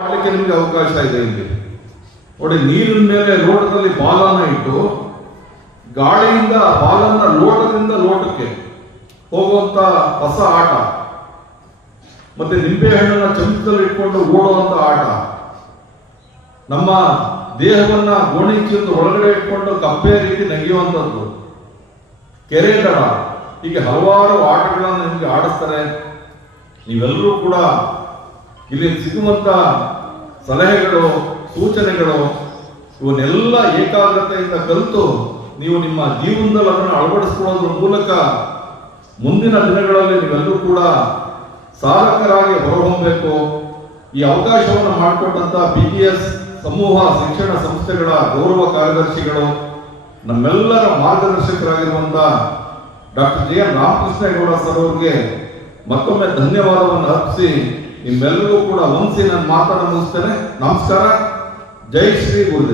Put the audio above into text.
ಮಾಡಲಿಕ್ಕೆ ನಿಮಗೆ ಅವಕಾಶ ಇದೆ ಇಲ್ಲಿ. ನೋಡಿ, ನೀರಿನ ಮೇಲೆ ಲೋಟದಲ್ಲಿ ಬಾಲನ ಇಟ್ಟು, ಗಾಳಿಯಿಂದ, ಬಾಲನ್ನ ಲೋಟದಿಂದ ಲೋಟಕ್ಕೆ ಹೋಗುವಂತ ಹೊಸ ಆಟ. ಮತ್ತೆ ನಿಂಬೆ ಹಣ್ಣನ್ನ ಚಮಚದಲ್ಲಿ ಇಟ್ಕೊಂಡು ಓಡುವಂತ ಆಟ. ನಮ್ಮ ದೇಹವನ್ನ ಗೋಣಿಚಿಯಿಂದ ಒಳಗಡೆ ಇಟ್ಕೊಂಡು ಕಪ್ಪೆ ರೀತಿ ನೆಗೆಯುವಂಥದ್ದು. ಕೆರೆ ದಡ. ಹೀಗೆ ಹಲವಾರು ಆಟಗಳನ್ನು ನಿಮಗೆ ಆಡಿಸ್ತಾರೆ. ನೀವೆಲ್ಲರೂ ಕೂಡ ಇಲ್ಲಿ ಸಿಗುವಂತ ಸಲಹೆಗಳು, ಸೂಚನೆಗಳು, ಇವನ್ನೆಲ್ಲ ಏಕಾಗ್ರತೆಯಿಂದ ಕಲಿತು ನೀವು ನಿಮ್ಮ ಜೀವನದಲ್ಲಿ ಅದನ್ನು ಅಳವಡಿಸಿಕೊಳ್ಳೋದ್ರ ಮೂಲಕ ಮುಂದಿನ ದಿನಗಳಲ್ಲಿ ನೀವೆಲ್ಲರೂ ಕೂಡ ಸಾಧಕರಾಗಿ ಹೊರಹೊಮ್ಮಬೇಕು ಈ ಅವಕಾಶವನ್ನು ಮಾಡಿಕೊಟ್ಟಂತ ಬಿ ಟಿ ಎಸ್ ಸಮೂಹ, ಶಿಕ್ಷಣ ಸಂಸ್ಥೆಗಳ ಗೌರವ ಕಾರ್ಯದರ್ಶಿಗಳು, ನಮ್ಮೆಲ್ಲರ ಮಾರ್ಗದರ್ಶಕರಾಗಿರುವಂತ doctor J N Ramakrishnegowda sir ಅವರಿಗೆ ಮತ್ತೊಮ್ಮೆ ಧನ್ಯವಾದವನ್ನು ಅರ್ಪಿಸಿ ನಿಮ್ಮೆಲ್ಲರಿಗೂ ಕೂಡ ವಂಸಿ ನಾನು ಮಾತಾಡ ಮುಗಿಸ್ತೇನೆ. ನಮಸ್ಕಾರ. ಜೈ ಶ್ರೀ ಗುರುದೇವ್.